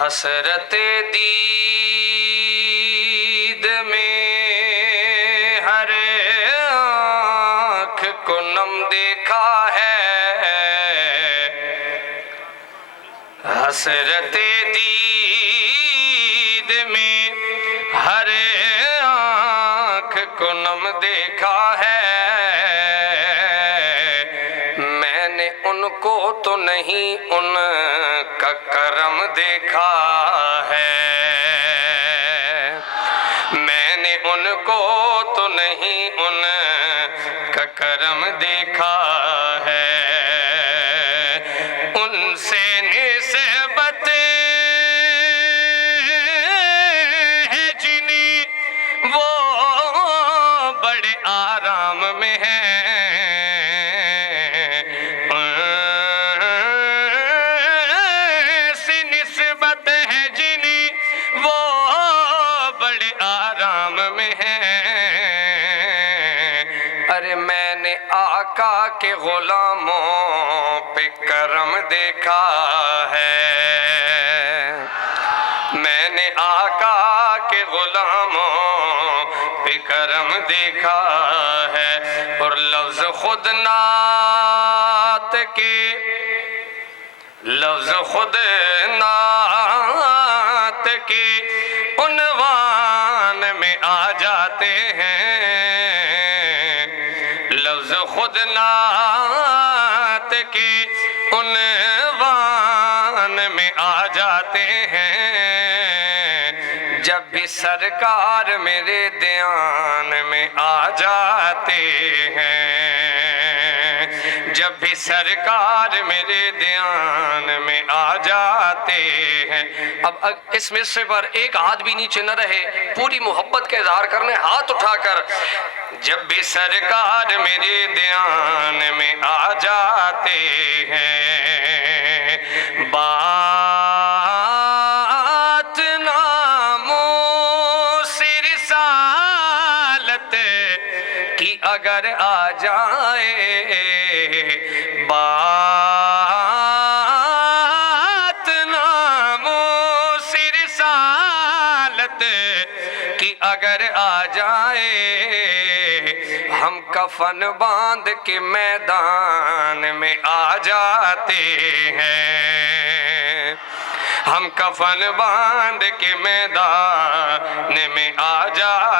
حسرت دید میں ہر آنکھ کو نم دیکھا ہے، حسرت دید میں ہر آنکھ کو نم دیکھا ہے، میں نے ان کو تو نہیں ان کا کرم دیکھا ہے، میں نے ان کو تو نہیں ان کا کرم دیکھا ہے، ان سے نسبت ہے جنہیں وہ بڑے آرام میں ہیں، میں نے آقا کے غلاموں پہ کرم دیکھا ہے، میں نے آقا کے غلاموں پہ کرم دیکھا ہے، اور لفظ خود نعت کے عنوان میں آ جاتے ہیں، لفظ خود نعت کے عنوان میں آ جاتے ہیں، جب بھی سرکار میرے دھیان میں آ جاتے ہیں، جب بھی سرکار میرے دھیان میں آ جاتے ہیں۔ اب اس مصرے پر ایک ہاتھ بھی نیچے نہ رہے، پوری محبت کا اظہار کرنے ہاتھ اٹھا کر، جب بھی سرکار میرے دھیان میں آ جاتے ہیں، بات ناموسی رسالت کی اگر آ جائے، بات ناموسی رسالت کی اگر آ جائے، ہم کفن باندھ کے میدان میں آ جاتے ہیں، ہم کفن باندھ کے میدان میں آ جاتے